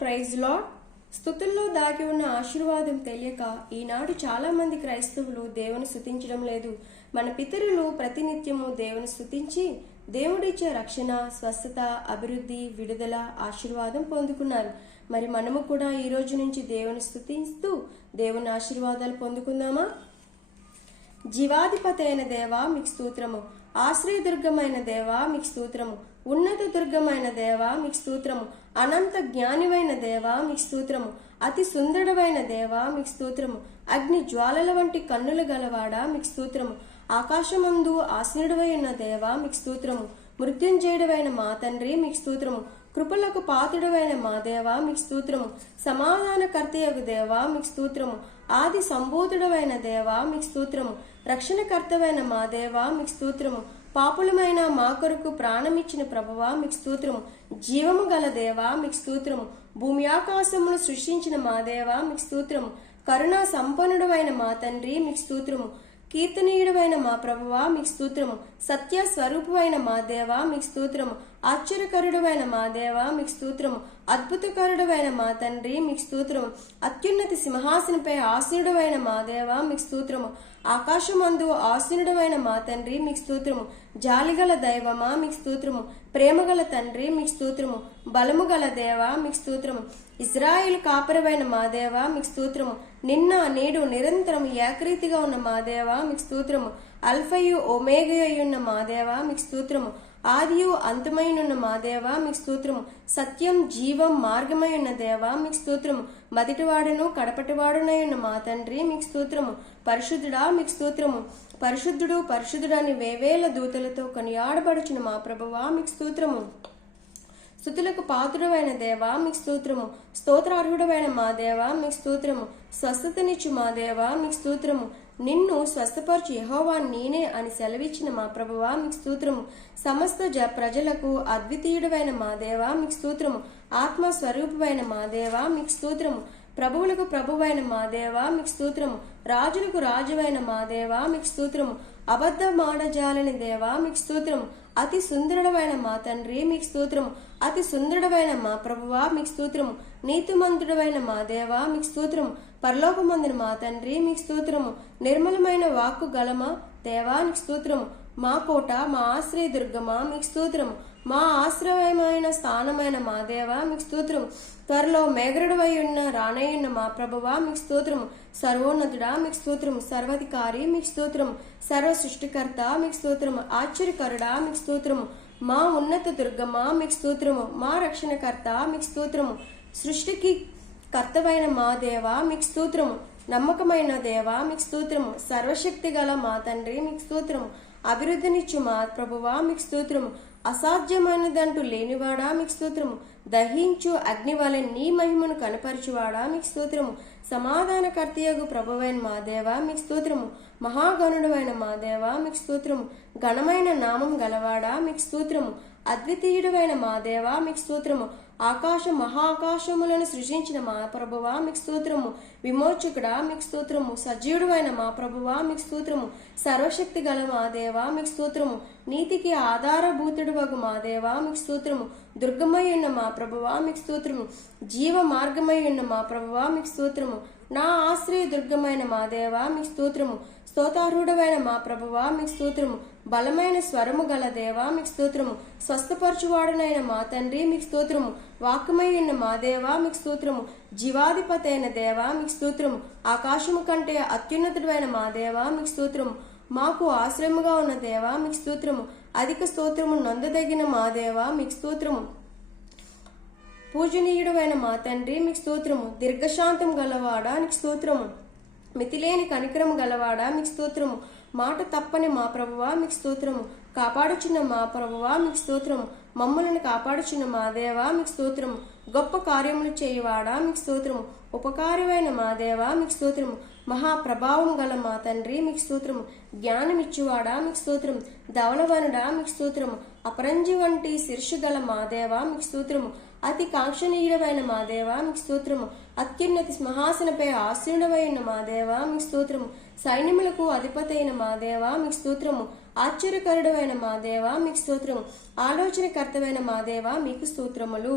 Praise lord. స్తుతుల్లో దాగి ఉన్న ఆశీర్వాదం తెలియక ఈనాడు చాలా మంది క్రైస్తవులు దేవుని స్తుతించడం లేదు. మన పితరులు ప్రతినిత్యము దేవుని స్తుతించి దేవుడిచ్చే రక్షణ, స్వస్థత, అభివృద్ధి, విడుదల, ఆశీర్వాదం పొందుకున్నారు. మరి మనము కూడా ఈ రోజు నుంచి దేవుని స్తుతిస్తూ దేవుని ఆశీర్వాదాలు పొందుకుందామా? జీవాధిపతి అయిన దేవా మీకు స్తోత్రము, ఆశ్రయదుర్గమైన దేవా మీకు స్తోత్రము, ఉన్నత దుర్గమైన దేవా మీకు స్తోత్రము, అనంత జ్ఞానివైన దేవా మీకు స్తోత్రము, అతి సుందరుడైన దేవా మీకు స్తోత్రము, అగ్ని జ్వాలల వంటి కన్నులు గలవాడా మీకు స్తోత్రము, ఆకాశమందు ఆసీనుడవై ఉన్న దేవా మీకు స్తోత్రము, మృత్యుంజయుడవైన మా తండ్రి మీకు స్తోత్రము, కృపలకు పాత్రుడవైన మా దేవా మీకు స్తోత్రము, సమాధానకర్తయగు దేవా మీకు స్తోత్రము, ఆది సంబోధుడవైన దేవా మీకు స్తోత్రము, రక్షణకర్తవైన మా దేవా మీకు స్తోత్రము, పాపులమైన మా కొరకు ప్రాణమిచ్చిన ప్రభువా మీకు స్తోత్రము, జీవము గల దేవా మీకు స్తోత్రము, భూమి ఆకాశమును సృష్టించిన మా దేవా మీకు స్తోత్రము, కరుణా సంపన్నుడవైన మా తండ్రి మీకు స్తోత్రము, కీర్తనీయుడవైన మా ప్రభువా మీకు స్తోత్రము, సత్య స్వరూపమైన మా దేవా మీకు స్తోత్రము, ఆశ్చర్యకరుడవైన మా దేవా మీకు స్తోత్రము, అద్భుతకరుడవైన మా తండ్రి మీకు స్తోత్రము, అత్యున్నతి సింహాసనపై ఆసీనుడవైన మా దేవా మీకు స్తోత్రము, ఆకాశమందు ఆసీనుడవైన మా తండ్రి మీకు స్తోత్రము, జాలిగల దైవమా మీకు స్తోత్రము, ప్రేమగల తండ్రి మీకు స్తోత్రము, బలము గల దేవా మీకు స్తోత్రము, ఇజ్రాయిల్ కాపరవైన మా దేవా మీకు స్తోత్రము, నిన్న నేడు నిరంతరం ఏకరీతిగా ఉన్న మా దేవా మీకు స్తోత్రము, అల్ఫయు ఒమేగయున్న మా దేవా మీకు స్తోత్రము, ఆదియు అంతమైనున్న మా దేవా మీకు స్తోత్రము, సత్యం జీవం మార్గమై ఉన్న దేవా మీకు స్తోత్రము, మొదటివాడును కడపటివాడునై ఉన్న మా తండ్రి మీకు స్తోత్రము, పరిశుద్ధుడా మీకు స్తోత్రము, పరిశుద్ధుడు పరిశుద్ధుడని వేవేల దూతలతో కొనియాడబడుచున్న మా ప్రభువా మీకు స్తోత్రము, స్తుతులకు పాత్రుడైన దేవా మీకు స్తోత్రము, స్తోత్రార్హుడమైన మా దేవా మీకు స్తోత్రము, స్వస్థతనిచ్చు మా దేవా మీకు స్తోత్రము, నిన్ను స్వస్థపరచు యెహోవా నేనే అని సెలవిచ్చిన మా ప్రభువా మీకు స్తోత్రము, సమస్త ప్రజలకు అద్వితీయుడమైన మా దేవా మీకు స్తోత్రము, ఆత్మ స్వరూపమైన మా దేవా మీకు స్తోత్రము, ప్రభువులకు ప్రభువైన మా దేవా మీకు స్తోత్రము, రాజులకు రాజువైన మా దేవా మీకు స్తోత్రము, అబద్ధ మాడజాలని దేవా మీకు స్తోత్రము, అతి సుందరుడమైన మా తండ్రి మీకు స్తోత్రము, అతి సుందరుడమైన మా ప్రభువా మీకు స్తోత్రము, నీతిమంతుడమైన మా దేవా మీకు స్తోత్రము, పరలోకమందున మా తండ్రి మీకు స్తోత్రము, నిర్మలమైన వాక్కు గలమా దేవా మీకు స్తోత్రము, మా కోట మా ఆశ్రయ దుర్గమా మీకు స్తోత్రము, మా ఆశ్రయమైన స్థానమైన మా దేవా మీకు స్తోత్రము, త్వరలో మేఘరుడవై ఉన్న రానయ్యున్న మా ప్రభువా మీకు స్తోత్రము, సర్వోన్నతుడా మీకు స్తోత్రము, సర్వాధికారి మీకు స్తోత్రము, సర్వ సృష్టికర్త మీకు స్తోత్రము, ఆశ్చర్యకరుడా మీకు స్తోత్రము, మా ఉన్నత దుర్గమా మీకు స్తోత్రము, మా రక్షణకర్త మీకు స్తోత్రము, సృష్టికి కర్తవైన మా దేవా మీకు స్తోత్రము, నమ్మకమైన దేవా మీకు స్తోత్రము, సర్వశక్తి గల మా తండ్రి మీకు స్తోత్రము, అభివృద్ధినిచ్చు మా ప్రభువా మీకు స్తోత్రము, అసాధ్యమైనదంటూ లేనివాడా మీకు స్తోత్రము, దహించు అగ్ని వలె నీ మహిమను కనపరచువాడా మీకు స్తోత్రము, సమాధానకర్తయగు ప్రభువైన మా దేవా మీకు స్తోత్రము, మహాగణుడైన మా దేవా మీకు స్తోత్రము, ఘనమైన నామం గలవాడా మీకు స్తోత్రము, అద్వితీయుడైన మా దేవా మీకు స్తోత్రము, ఆకాశ మహాకాశములను సృజించిన మా ప్రభువా మీకు స్తోత్రము, విమోచకుడా మీకు స్తోత్రము, సజీవుడైన మా ప్రభువా మీకు స్తోత్రము, సర్వశక్తి గల మా దేవా మీకు స్తోత్రము, నీతికి ఆధారభూతుడు వగు మా దేవా మీకు స్తోత్రము, దుర్గమై ఉన్న మా ప్రభువా మీకు స్తోత్రము, జీవ మార్గమై ఉన్న మా ప్రభువా మీకు స్తోత్రము, నా ఆశ్రయ దుర్గమైన మా దేవా మీకు స్తోత్రము, స్తోతారూఢమైన మా ప్రభువా మీకు స్తోత్రము, బలమైన స్వరము గల దేవా మీకు స్తోత్రము, స్వస్థపరచువాడునైన మా తండ్రి మీకు స్తోత్రము, వాక్యమై ఉన్న మా దేవా మీకు స్తోత్రము, జీవాధిపతి అయిన దేవా మీకు స్తోత్రము, ఆకాశము కంటే అత్యున్నతుడైన మా దేవా మీకు స్తోత్రము, మాకు ఆశ్రయముగా ఉన్న దేవా మీకు స్తోత్రము, అధిక స్తోత్రము నొందదగిన మా దేవా మీకు స్తోత్రము, పూజనీయుడైన మా తండ్రి మీకు స్తోత్రము, దీర్ఘశాంతం గలవాడా నీకు స్తోత్రము, మితిలేని కనికరము గలవాడా మీకు స్తోత్రము, మాట తప్పని మా ప్రభువా మీకు స్తోత్రము, కాపాడుచున్న మా ప్రభువా మీకు స్తోత్రము, మమ్మలను కాపాడుచున్న మా దేవా మీకు స్తోత్రము, గొప్ప కార్యములు చేయువాడా మీకు స్తోత్రము, ఉపకారమైన మా దేవా మీకు స్తోత్రము, మహాప్రభావం గల మా తండ్రి మీకు స్తోత్రము, జ్ఞానమిచ్చువాడా మీకు స్తోత్రము, ధవళవనుడా మీకు స్తోత్రము, అపరంజి వంటి శీర్షు గల మా దేవా మీకు స్తోత్రము, అతి కాంక్షణీయుడమైన మా దేవా మీకు స్తోత్రము, అత్యున్నతి సింహాసనపై ఆసీనుడవై ఉన్న మా దేవా మీకు స్తోత్రము, సైన్యములకు అధిపతి అయిన మా దేవా మీకు స్తోత్రము, ఆశ్చర్యకరుడమైన మా దేవా మీకు స్తోత్రము, ఆలోచనకర్తమైన మా దేవా మీకు స్తోత్రములు.